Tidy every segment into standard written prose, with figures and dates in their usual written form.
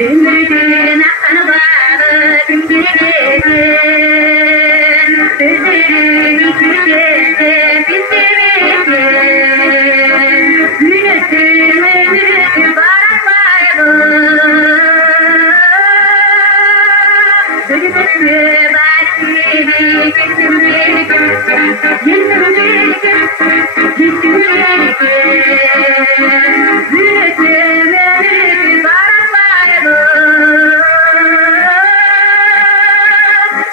Ömrümün akkanı bağlı gülgeçin, sözlerini küçülse bildirirsin. Gülüsün ömrü barak vardı, gülüsü bahçeli gittim geldim, gittim geldim, gittim geldim. Gülüsün ömrü barak vardı,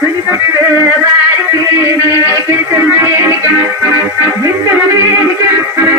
gülüsü bahçeli gittim geldim, gittim geldim.